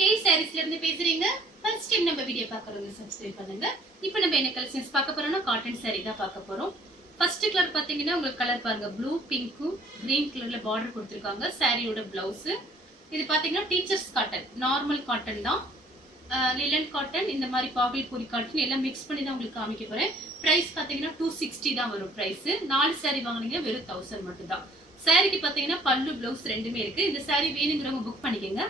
K சாரீஸ்ல இருந்து பேசுறீங்க. First time நம்ம வீடியோ பார்க்கறவங்க சப்ஸ்கிரைப் பண்ணுங்க. இப்போ நம்ம என்ன கலெக்ஷன்ஸ் பார்க்க போறோம்னா காட்டன் saree தான் பார்க்க போறோம். ஃபர்ஸ்ட் கலர் பாத்தீங்கன்னா உங்களுக்கு கலர் பாருங்க, ப்ளூ பிங்க்கும் கிரீன் கலர்ல பார்டர் கொடுத்திருக்காங்க. சாரியோட பிளவுஸ் இது பாத்தீங்கன்னா டீச்சர்ஸ் காட்டன், நார்மல் காட்டன் தான். லிலன் காட்டன், இந்த மாதிரி பாகல்பூரி காட்டன் எல்லாம் மிக்ஸ் பண்ணி தான் உங்களுக்கு காமிக்க போறேன். பிரைஸ் பாத்தீங்கன்னா 260 தான் வரும் பிரைஸ். 4 saree வாங்குனீங்கன்னா வெறும் 1000 மட்டும் தான். சாரிக்கு பாத்தீங்கன்னா பல்லு பிளவுஸ் ரெண்டுமே இருக்கு. இந்த saree வேணுங்கிறவங்க புக் பண்ணிக்கோங்க.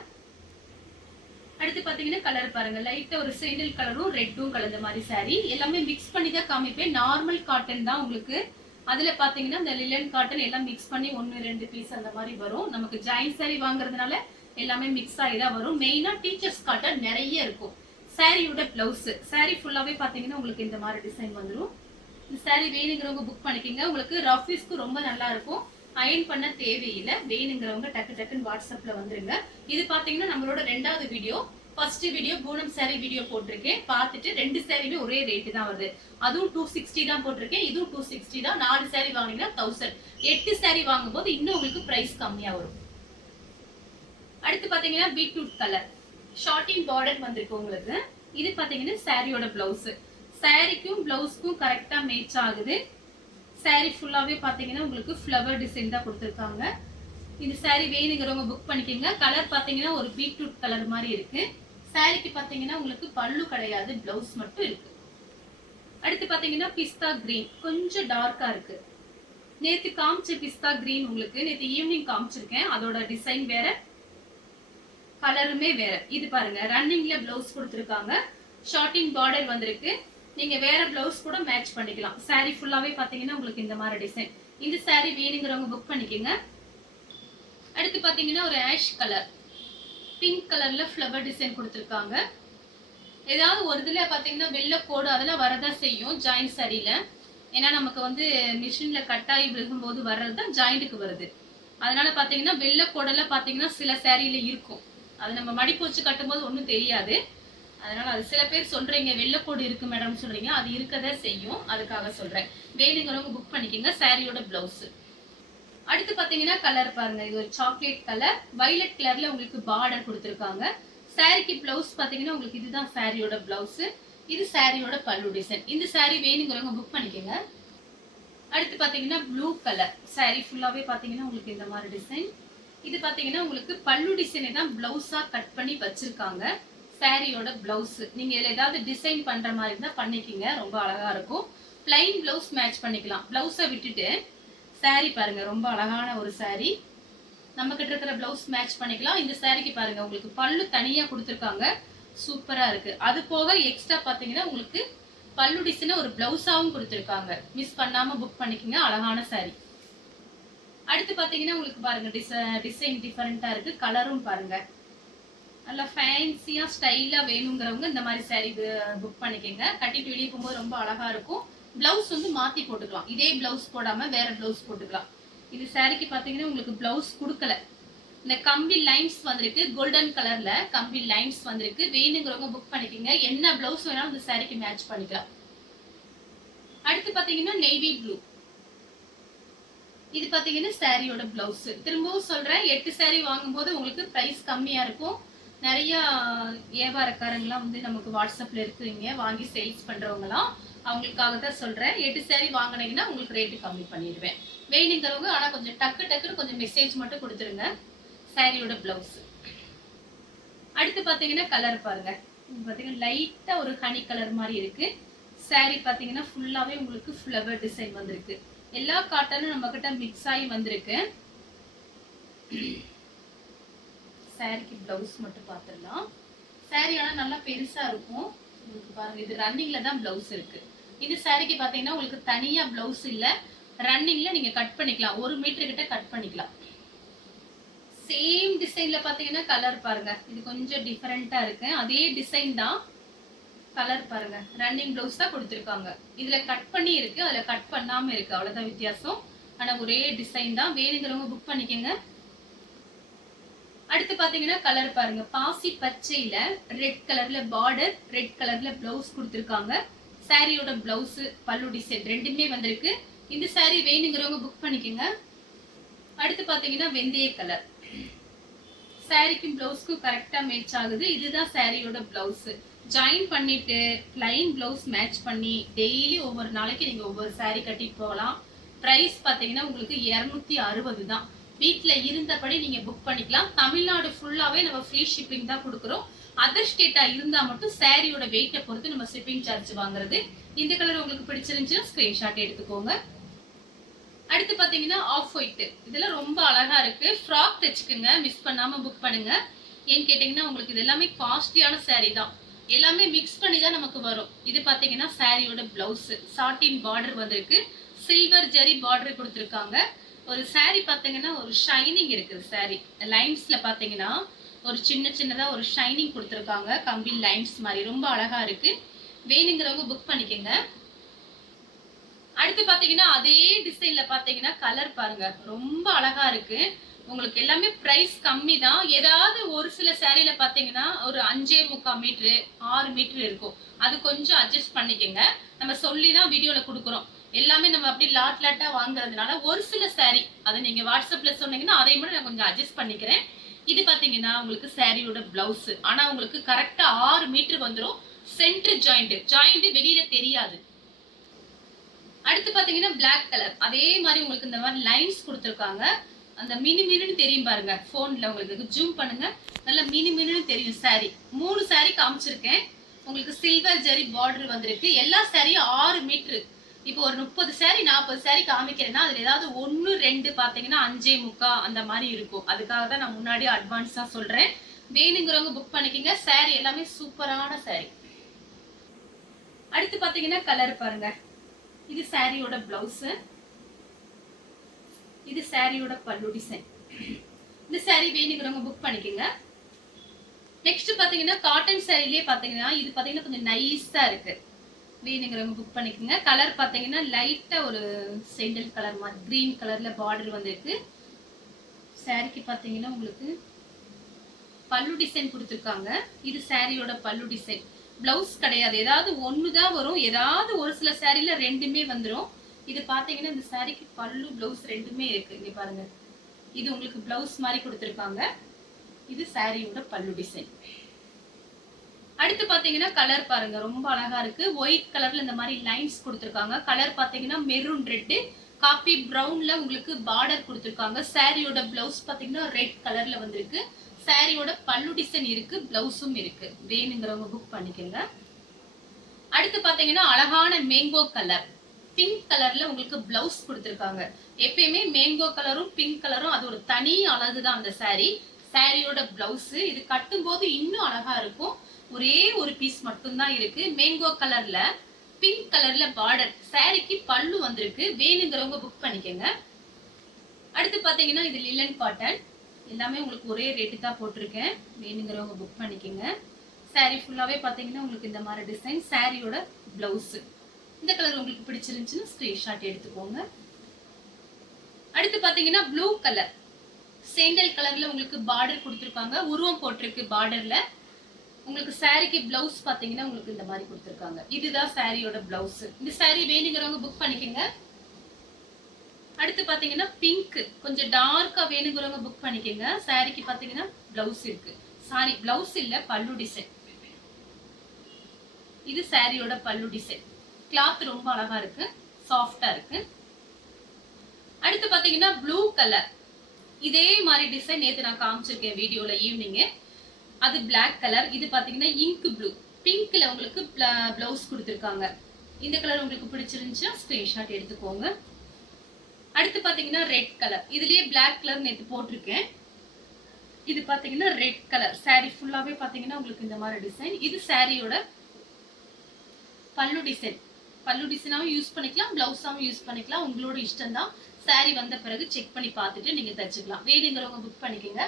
அடுத்து பாத்தீங்கன்னா கலர் பாருங்க, லைட்டா ஒரு சேண்டல் கலரும் ரெட்டும் கலந்த மாதிரி saree. எல்லாமே மிக்ஸ் பண்ணி தான் காமிப்பேன். நார்மல் காட்டன் தான் உங்களுக்கு. அதுல பாத்தீங்கன்னா இந்த லிலன் காட்டன் எல்லாம் மிக்ஸ் பண்ணி 1-2 பீஸ் அந்த மாதிரி வரும். நமக்கு ஜாயின் saree வாங்குறதுனால எல்லாமே மிக்ஸ் ஆகி தான் வரும். மெயினா டீச்சர்ஸ் காட்டன் நிறைய இருக்கும். சாரியோட பிளவுஸ், saree ஃபுல்லாவே பாத்தீங்கன்னா உங்களுக்கு இந்த மாதிரி டிசைன் வந்துடும். இந்த saree வேணுங்கிறவங்க புக் பண்ணிக்கோங்க. உங்களுக்கு ரஃப் யூஸ்க்கு ரொம்ப நல்லா இருக்கும். அயன் பண்ண தேவையில்லை. வேணுங்கிறவங்க டக்கு டக்குன்னு வாட்ஸ்அப்ல வந்துருங்க. இது பாத்தீங்கன்னா நம்மளோட 2வது video. First video Poonam saree video போட்டிருக்கேன். பார்த்துட்டு 2 சாரியுமே ஒரே ரேட்டு தான் வருது. அதுவும் 260 தான் போட்டிருக்கேன், இதுவும் 260 தான். 4 saree வாங்கினீங்கன்னா 1000. 8 saree வாங்கும்போது இன்னும் உங்களுக்கு பிரைஸ் கம்மியா வரும். அடுத்து பாத்தீங்கன்னா பீட்ரூட் கலர் ஷார்ட்டிங் பார்டர் வந்திருக்கு உங்களுக்கு. இது பாத்தீங்கன்னா சாரியோட பிளவுஸ். சாரிக்கும் பிளவுஸ்க்கும் கரெக்டா மேட்ச் ஆகுது. saree ஃபுல்லாவே பாத்தீங்கன்னா உங்களுக்கு ஃப்ளவர் டிசைன் தான் கொடுத்திருக்காங்க. இந்த saree வேணுங்கிறவங்க புக் பண்ணிக்கோங்க. கலர் பாத்தீங்கன்னா ஒரு பீட்ரூட் கலர் மாதிரி இருக்கு. சாரிக்கு பாத்தீங்கன்னா உங்களுக்கு பல்லு கிடையாது, பிளவுஸ் மட்டும் இருக்கு. அடுத்து பாத்தீங்கன்னா பிஸ்தா கிரீன், கொஞ்சம் டார்க்கா இருக்கு. நேத்து காமிச்ச பிஸ்தா கிரீன் உங்களுக்கு நேத்து ஈவினிங் காமிச்சிருக்கேன். அதோட டிசைன் வேற, கலருமே வேற. இது பாருங்க, ரன்னிங்ல பிளவுஸ் கொடுத்திருக்காங்க. ஷார்ட்டிங் பார்டர் வந்திருக்கு. நீங்க வேற பிளவுஸ் கூட மேட்ச் பண்ணிக்கலாம். saree ஃபுல்லாவே பாத்தீங்கன்னா உங்களுக்கு இந்த மாதிரி டிசைன். இந்த saree வேணுங்கிறவங்க புக் பண்ணிக்கோங்க. அடுத்து பாத்தீங்கன்னா ஒரு ஆஷ் கலர், பிங்க் கலர்ல ஃப்ளவர் டிசைன் கொடுத்திருக்காங்க. ஏதாவது ஒரு இதுல பாத்தீங்கன்னா வெள்ளை கோடு அதெல்லாம் வரதா செய்யும் ஜாயின் சாரியில. ஏன்னா நமக்கு வந்து மிஷின்ல கட்டாயி விழுகும் போது வர்றதுதான் ஜாயிண்ட்டுக்கு வருது. அதனால பாத்தீங்கன்னா வெள்ளை கோடெல்லாம் பாத்தீங்கன்னா சில சாரியில இருக்கும். அது நம்ம மடிப்பு வச்சு கட்டும் போது ஒன்றும் தெரியாது. அதனால அது சில பேர் சொல்றீங்க வெள்ளைக்கோடு இருக்கு மேடம் சொல்றீங்க, அது இருக்கதா செய்யும். அதுக்காக சொல்றேன். வேணுங்கிறவங்க புக் பண்ணிக்கோங்க. சாரியோட பிளவுஸ். அடுத்து பாத்தீங்கன்னா கலர் பாருங்க, இது ஒரு சாக்லேட் கலர், வயலட் கலர்ல உங்களுக்கு பார்டர் கொடுத்திருக்காங்க. சாரிக்கு பிளவுஸ் பாத்தீங்கன்னா உங்களுக்கு இதுதான் சாரியோட பிளவுஸ். இது சாரியோட பல்லு டிசைன். இந்த saree வேணுங்கிறவங்க புக் பண்ணிக்கோங்க. அடுத்து பாத்தீங்கன்னா ப்ளூ கலர் saree ஃபுல்லாவே பாத்தீங்கன்னா உங்களுக்கு இந்த மாதிரி டிசைன். இது பாத்தீங்கன்னா உங்களுக்கு பல்லு டிசைனை தான் பிளவுஸா கட் பண்ணி வச்சிருக்காங்க. சாரியோட பிளவுஸ் நீங்க இதுல ஏதாவது டிசைன் பண்ற மாதிரி தான் பண்ணிக்கீங்க, ரொம்ப அழகா இருக்கும். பிளைன் பிளவுஸ் மேட்ச் பண்ணிக்கலாம். பிளவுஸை விட்டுட்டு saree பாருங்க, ரொம்ப அழகான ஒரு saree. நம்ம கிட்ட இருக்கிற பிளவுஸ் மேட்ச் பண்ணிக்கலாம். இந்த சாரிக்கு பாருங்க உங்களுக்கு பல்லு தனியா கொடுத்திருக்காங்க, சூப்பரா இருக்கு. அது போக எக்ஸ்ட்ரா பாத்தீங்கன்னா உங்களுக்கு பல்லு டிசைன் ஒரு பிளவுஸாவும் கொடுத்திருக்காங்க. மிஸ் பண்ணாம புக் பண்ணிக்கோங்க. அழகான saree. அடுத்து பாத்தீங்கன்னா உங்களுக்கு பாருங்க டிசைன் டிஃபரெண்டா இருக்கு. கலரும் பாருங்க, நல்லா ஃபேன்சியா ஸ்டைலா வேணுங்கிறவங்க இந்த மாதிரி saree புக் பண்ணிக்கோங்க. கட்டிட்டு வெளியே போகும்போது ரொம்ப அழகா இருக்கும். பிளவுஸ் வந்து மாத்தி போட்டுக்கலாம். இதே பிளவுஸ் போடாம வேற பிளவுஸ் போட்டுக்கலாம். இது சாரிக்கு பாத்தீங்கன்னா உங்களுக்கு பிளவுஸ் கொடுக்கல. இந்த கம்பி லைன்ஸ் வந்திருக்கு, கோல்டன் கலர்ல கம்பி லைன்ஸ் வந்திருக்கு. வேணுங்கிறவங்க புக் பண்ணிக்கோங்க. என்ன பிளவுஸ் வேணாலும் இந்த சாரிக்கு மேட்ச் பண்ணிக்கலாம். அடுத்து பாத்தீங்கன்னா நேவி ப்ளூ. இது பாத்தீங்கன்னா சாரியோட பிளவுஸ். திரும்பவும் சொல்றேன், 8 saree வாங்கும்போது உங்களுக்கு பிரைஸ் கம்மியா இருக்கும். நிறைய வியாபாரக்காரங்களாம் வந்து நமக்கு வாட்ஸ்அப்ல இருக்கிறீங்க, வாங்கி சேல்ஸ் பண்றவங்களாம், அவங்களுக்காக தான் சொல்றேன். 8 saree வாங்கினீங்கன்னா உங்களுக்கு ரேட்டு கம்மி பண்ணிடுவேன். வேணுங்கிறவங்க ஆனா கொஞ்சம் டக்குன்னு கொஞ்சம் மெசேஜ் மட்டும் கொடுத்துருங்க. சாரியோட பிளவுஸ். அடுத்து பாத்தீங்கன்னா கலர் பாருங்க, பாத்தீங்கன்னா லைட்டா ஒரு ஹனி கலர் மாதிரி இருக்கு. saree பாத்தீங்கன்னா ஃபுல்லாவே உங்களுக்கு ஃப்ளவர் டிசைன் வந்திருக்கு. எல்லா காட்டனும் நம்ம கிட்ட மிக்ஸ் ஆகி வந்திருக்கு. சாரிக்கு பிளவுஸ் மட்டும் பாத்துடலாம். saree ஆனா நல்லா பெருசா இருக்கும். உங்களுக்கு பாருங்க, இது ரன்னிங்ல தான் பிளவுஸ் இருக்கு. இந்த சாரிக்கு பாத்தீங்கன்னா உங்களுக்கு தனியா பிளவுஸ் இல்ல, ரன்னிங்ல நீங்க கட் பண்ணிக்கலாம். 1 மீட்டர் கிட்ட கட் பண்ணிக்கலாம். சேம் டிசைன்ல பாத்தீங்கன்னா கலர் பாருங்க, இது கொஞ்சம் டிஃபரெண்டா இருக்கு. அதே டிசைன் தான், கலர் பாருங்க. ரன்னிங் பிளவுஸ் தான் கொடுத்திருக்காங்க. இதுல கட் பண்ணி இருக்கு, அதுல கட் பண்ணாம இருக்கு, அவ்வளவுதான் வித்தியாசம். ஆனா ஒரே டிசைன் தான். வேணுங்கிறவங்க புக் பண்ணிக்கோங்க. அடுத்து பாத்தீங்கன்னா கலர் பாருங்க, பாசி பச்சையில ரெட் கலர்ல பார்டர், ரெட் கலர்ல பிளவுஸ் கொடுத்திருக்காங்க. சாரியோட பிளவுஸ் பல்லு டிசைன் ரெண்டுமே வந்திருக்கு. இந்த saree வேணுங்கிறவங்க புக் பண்ணிக்கோங்க. அடுத்து பாத்தீங்கன்னா வெந்தய கலர் சாரிக்கும் பிளவுஸ்க்கும் கரெக்டா மேட்ச் ஆகுது. இதுதான் சாரியோட பிளவுஸ். ஜாயின் பண்ணிட்டு ப்ளைன் பிளவுஸ் மேட்ச் பண்ணி டெய்லி ஒவ்வொரு நாளைக்கு நீங்க ஒவ்வொரு சாரி கட்டிட்டு போகலாம். பிரைஸ் பாத்தீங்கன்னா உங்களுக்கு 260 தான். வீட்டுல இருந்தபடி நீங்க புக் பண்ணிக்கலாம். தமிழ்நாடு ஃபுல்லாவே நம்ம ஃப்ரீ ஷிப்பிங் தான் கொடுக்குறோம். அதர் ஸ்டேட்டா இருந்தா மட்டும் சாரியோட வெயிட்டை பொறுத்து நம்ம ஷிப்பிங் சார்ஜ் வாங்குறது. இந்த கலர் உங்களுக்கு பிடிச்சிருந்துச்சுன்னா ஸ்கிரீன்ஷாட் எடுத்துக்கோங்க. அடுத்து பாத்தீங்கன்னா ஆஃப் ஒயிட். இதெல்லாம் ரொம்ப அழகா இருக்கு. ஃப்ராக் தைச்சுக்குங்க, மிஸ் பண்ணாம புக் பண்ணுங்க. ஏன்னு கேட்டீங்கன்னா உங்களுக்கு இது எல்லாமே காஸ்ட்லியான சாரி தான். எல்லாமே மிக்ஸ் பண்ணி தான் நமக்கு வரும். இது பாத்தீங்கன்னா சாரியோட பிளவுஸ். சாட்டின் பார்டர் வந்திருக்கு. சில்வர் ஜெரி பார்டர் கொடுத்துருக்காங்க. ஒரு சாரி பாத்தீங்கன்னா ஒரு ஷைனிங் இருக்குது. சாரி லைன்ஸ்ல பாத்தீங்கன்னா ஒரு சின்னதா ஒரு ஷைனிங் கொடுத்துருக்காங்க. கம்பி லைன்ஸ் மாதிரி ரொம்ப அழகா இருக்கு. வேணுங்கிறவங்க புக் பண்ணிக்கோங்க. அடுத்து பாத்தீங்கன்னா அதே டிசைன்ல பாத்தீங்கன்னா கலர் பாருங்க, ரொம்ப அழகா இருக்கு. உங்களுக்கு எல்லாமே பிரைஸ் கம்மி தான். ஏதாவது ஒரு சில சாரியில பாத்தீங்கன்னா ஒரு 5.75 மீட்டர் 6 மீட்டர் இருக்கும். அது கொஞ்சம் அட்ஜஸ்ட் பண்ணிக்கோங்க. நம்ம சொல்லிதான் வீடியோல கொடுக்குறோம். எல்லாமே நம்ம அப்படி லாட்டா வாங்குறதுனால ஒரு சில சாரி அதை நீங்க வாட்ஸ்அப்ல சொன்னீங்கன்னா அதை மட்டும் நான் கொஞ்சம் அட்ஜஸ்ட் பண்ணிக்கிறேன். இது பாத்தீங்கன்னா உங்களுக்கு சாரியோட பிளவுஸ். ஆனா உங்களுக்கு கரெக்டா 6 மீட்டர் வந்துடும். சென்டர் ஜாயிண்ட் வெளியில தெரியாது. அடுத்து பாத்தீங்கன்னா பிளாக் கலர். அதே மாதிரி உங்களுக்கு இந்த மாதிரி லைன்ஸ் கொடுத்துருக்காங்க. அந்த மினு தெரியும் பாருங்க. போன்ல உங்களுக்கு ஜூம் பண்ணுங்க, நல்லா மினு தெரியும். சாரி 3 சாரி காமிச்சிருக்கேன். உங்களுக்கு சில்வர் ஜெரி பார்டர் வந்திருக்கு. எல்லா சாரியும் 6 மீட்டர். இப்போ ஒரு 30 சாரி 40 சாரி காமிக்கிறேன்னா அதுல ஏதாவது 1 2 பாத்தீங்கன்னா 5.75 அந்த மாதிரி இருக்கும். அதுக்காக தான் நான் முன்னாடியே அட்வான்ஸா சொல்றேன். வேணுங்கிறவங்க புக் பண்ணிக்கோங்க. சாரி எல்லாமே சூப்பரான சாரி. அடுத்து பாத்தீங்கன்னா கலர் பாருங்க. இது சாரியோட பிளவுஸ். இது சாரியோட பல்லு டிசைன். இந்த சாரி வேணுங்கிறவங்க புக் பண்ணிக்கோங்க. நெக்ஸ்ட் பாத்தீங்கன்னா காட்டன் சாரிலேயே பாத்தீங்கன்னா இது பாத்தீங்கன்னா கொஞ்சம் நைஸா இருக்கு. வேணுங்கிறவங்க புக் பண்ணிக்கோங்க. கலர் பாத்தீங்கன்னா லைட்டா ஒரு செண்டல் கலர் மாதிரி கிரீன் கலர்ல பார்டர் வந்திருக்கு. சாரிக்கு பாத்தீங்கன்னா உங்களுக்கு பல்லு டிசைன் கொடுத்துருக்காங்க. இது சாரியோட பல்லு டிசைன். பிளவுஸ் கிடையாது, ஏதாவது ஒண்ணுதான் வரும். ஏதாவது ஒரு சில சாரில ரெண்டுமே வந்துடும். இது பாத்தீங்கன்னா இந்த சாரிக்கு பல்லு பிளவுஸ் ரெண்டுமே இருக்கு. இங்க பாருங்க, இது உங்களுக்கு பிளவுஸ் மாதிரி கொடுத்துருக்காங்க. இது சாரியோட பல்லு டிசைன். அடுத்து பாத்தீங்கன்னா கலர் பாருங்க, ரொம்ப அழகா இருக்கு. ஒயிட் கலர்ல இந்த மாதிரி லைன்ஸ் கொடுத்துருக்காங்க. கலர் பாத்தீங்கன்னா மெரூன் ரெட் காபி பிரவுன்ல உங்களுக்கு பார்டர் கொடுத்துருக்காங்க. சாரியோட பிளவுஸ் பாத்தீங்கன்னா ரெட் கலர்ல வந்திருக்கு. சாரியோட பல்லு டிசைன் இருக்கு, பிளவுஸும் இருக்கு. வேணுங்கிறவங்க புக் பண்ணிக்கோங்க. அடுத்து பாத்தீங்கன்னா அழகான மேங்கோ கலர். பிங்க் கலர்ல உங்களுக்கு பிளவுஸ் கொடுத்துருக்காங்க. எப்பயுமே மேங்கோ கலரும் பிங்க் கலரும் அது ஒரு தனி அழகுதான் அந்த சாரி. சாரியோட பிளவுஸ் இது கட்டும் போது இன்னும் அழகா இருக்கும். ஒரே ஒரு பீஸ் மட்டும்தான் இருக்கு. மேங்கோ கலர்ல பிங்க் கலர்ல பார்டர். சாரிக்கு பல்லு வந்திருக்கு. வேணுங்கிறவங்க புக் பண்ணிக்கோங்க. அடுத்து பாத்தீங்கன்னா இது லிலன் காட்டன். எல்லாமே உங்களுக்கு ஒரே ரேட்டு தான் போட்டிருக்கேன். வேணுங்கிறவங்க புக் பண்ணிக்கோங்க. சாரி ஃபுல்லாவே பாத்தீங்கன்னா உங்களுக்கு இந்த மாதிரி டிசைன். சாரியோட பிளவுஸ். இந்த கலர் உங்களுக்கு பிடிச்சிருந்துச்சுன்னா ஸ்கிரீன்ஷாட் எடுத்துக்கோங்க. அடுத்து பாத்தீங்கன்னா ப்ளூ கலர் சேண்டல் கலர்ல உங்களுக்கு பார்டர் கொடுத்துருக்காங்க. உருவம் போட்டிருக்கு பார்டர்ல. உங்களுக்கு சாரிக்கு பிளவுஸ் பாத்தீங்கன்னா உங்களுக்கு இந்த மாதிரி கொடுத்துருக்காங்க. இதுதான் சாரியோட பிளவுஸ். இந்த சாரி வேணுங்கிறவங்க புக் பண்ணிக்கோங்க. அடுத்து பாத்தீங்கன்னா பிங்க் கொஞ்சம் டார்க்கா வேணுங்கிறவங்க புக் பண்ணிக்கோங்க. சாரிக்கு பாத்தீங்கன்னா பிளவுஸ் இருக்கு. சாரி பிளவுஸ் இல்ல, பல்லு டிசைன். இது சாரியோட பல்லு டிசைன். கிளாத் ரொம்ப அழகா இருக்கு, சாஃப்டா இருக்கு. அடுத்து பாத்தீங்கன்னா ப்ளூ கலர். இதே மாதிரி டிசைன் நேத்து நான் காமிச்சிருக்கேன் வீடியோல ஈவினிங். அது பிளாக் கலர். இது பாத்தீங்கன்னா இங்க் ப்ளூ. பிங்க்ல உங்களுக்கு பிளவுஸ் கொடுத்துருக்காங்க. இந்த கலர் உங்களுக்கு பிடிச்சிருந்துச்சுன்னா ஸ்கிரீன்ஷாட் எடுத்துக்கோங்க. அடுத்து பாத்தீங்கன்னா ரெட் கலர். இதுலயே பிளாக் கலர் நேத்து போட்டிருக்கேன். இது பாத்தீங்கன்னா ரெட் கலர். சாரி ஃபுல்லாவே பாத்தீங்கன்னா உங்களுக்கு இந்த மாதிரி டிசைன். இது சாரியோட பல்லு டிசைன். பல்லு டிசைனாவும் யூஸ் பண்ணிக்கலாம், பிளவுஸாவும் யூஸ் பண்ணிக்கலாம். உங்களோட இஷ்டம் தான். சாரி வந்த பிறகு செக் பண்ணி பார்த்துட்டு நீங்க தச்சுக்கலாம். வேணுங்கிறவங்க புக் பண்ணிக்கோங்க.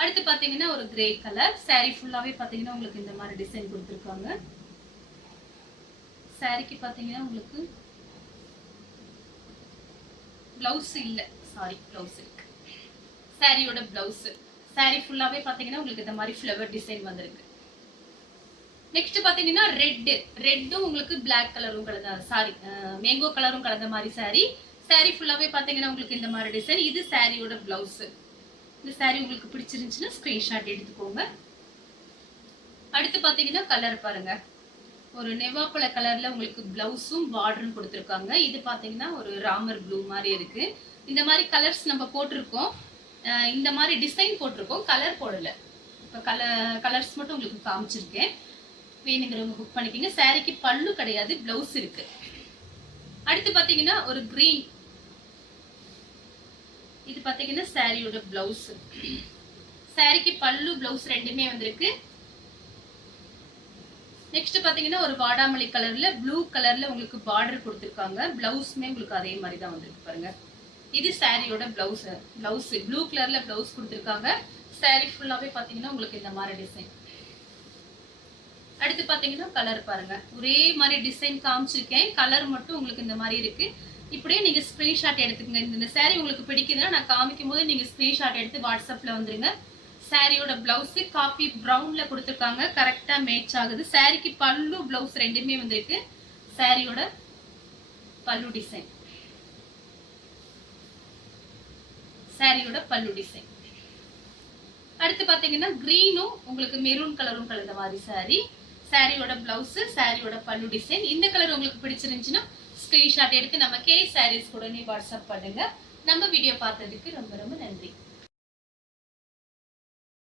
அடுத்து பாத்தீங்கன்னா ஒரு கிரே கலர். சாரி ஃபுல்லாவே பாத்தீங்கன்னா உங்களுக்கு இந்த மாதிரி டிசைன் கொடுத்துருக்காங்க. சாரிக்கு பாத்தீங்கன்னா உங்களுக்கு பிளவுஸ் இல்ல, சாரி பிளவுஸ் இருக்கு. சாரியோட பிளவுஸ். சாரி ஃபுல்லாவே பாத்தீங்கன்னா உங்களுக்கு இந்த மாதிரி ஃப்ளவர் டிசைன் வந்திருக்கு. நெக்ஸ்ட் பாத்தீங்கன்னா ரெட்டும் உங்களுக்கு பிளாக் கலரும் கலந்த, சாரி மேங்கோ கலரும் கலந்த மாதிரி சாரி. சாரி ஃபுல்லாவே பாத்தீங்கன்னா உங்களுக்கு இந்த மாதிரி டிசைன். இது சாரியோட பிளவுஸ். இந்த saree உங்களுக்கு பிடிச்சிருந்துச்சுன்னா ஸ்கிரீன்ஷாட் எடுத்துக்கோங்க. அடுத்து பாத்தீங்கன்னா கலர் பாருங்க. ஒரு நெவாப்பழ கலர்ல உங்களுக்கு பிளவுஸும் பார்டரும் கொடுத்துருக்காங்க. இது பாத்தீங்கன்னா ஒரு ராமர் ப்ளூ மாதிரி இருக்கு. இந்த மாதிரி கலர்ஸ் நம்ம போட்டிருக்கோம். இந்த மாதிரி டிசைன் போட்டிருக்கோம், கலர் போடல. இப்போ கலர்ஸ் மட்டும் உங்களுக்கு காமிச்சிருக்கேன். வேணுங்கிறவங்க புக் பண்ணிக்கோங்க. சாரிக்கு பல்லு கிடையாது, பிளவுஸ் இருக்கு. அடுத்து பாத்தீங்கன்னா ஒரு கிரீன், இது பாத்தீங்கன்னா சாரியோட பிளவுஸ். சாரிக்கு பல்லு பிளவுஸ் ரெண்டுமே வந்திருக்கு. நெக்ஸ்ட் பாத்தீங்கன்னா ஒரு வாடாமல்லி கலர்ல ப்ளூ கலர்ல உங்களுக்கு பார்டர் கொடுத்துருக்காங்க. பிளவுஸ்மே உங்களுக்கு அதே மாதிரி தான் வந்திருக்கு பாருங்க. இது சாரியோட பிளவுஸ். ப்ளூ கலர்ல பிளவுஸ் கொடுத்துருக்காங்க. சாரி ஃபுல்லாவே பாத்தீங்கன்னா உங்களுக்கு இந்த மாதிரி டிசைன். அடுத்து பாத்தீங்கன்னா கலர் பாருங்க. ஒரே மாதிரி டிசைன் காமிச்சிருக்கேன், கலர் மட்டும் உங்களுக்கு இந்த மாதிரி இருக்கு. இப்படியே நீங்க ஸ்கிரீன்ஷாட் எடுத்துக்கங்க. இந்த சாரி உங்களுக்கு பிடிக்குதுன்னா நான் காமிக்கும் போது நீங்க ஸ்கிரீன்ஷாட் எடுத்து வாட்ஸ்அப்ல வந்துருங்க. சாரியோட பிளவுஸ் காபி பிரவுன்ல கொடுத்துருக்காங்க, கரெக்டா மேட்ச் ஆகுது. சாரிக்கு பல்லு பிளவுஸ் ரெண்டுமே வந்திருக்கு. சாரியோட பல்லு டிசைன், சாரியோட பல்லு டிசைன். அடுத்து பாத்தீங்கன்னா கிரீனும் உங்களுக்கு மெரூன் கலரும் கலந்த மாதிரி சாரி. சாரியோட பிளவுஸ், சாரியோட பல்லு டிசைன். இந்த கலர் உங்களுக்கு பிடிச்சிருந்துச்சுன்னா ஸ்கிரீன்ஷாட் எடுத்து நம்ம கே சாரீஸ் உடனே வாட்ஸ்அப் பண்ணுங்க. நம்ம வீடியோ பார்த்ததுக்கு ரொம்ப ரொம்ப நன்றி.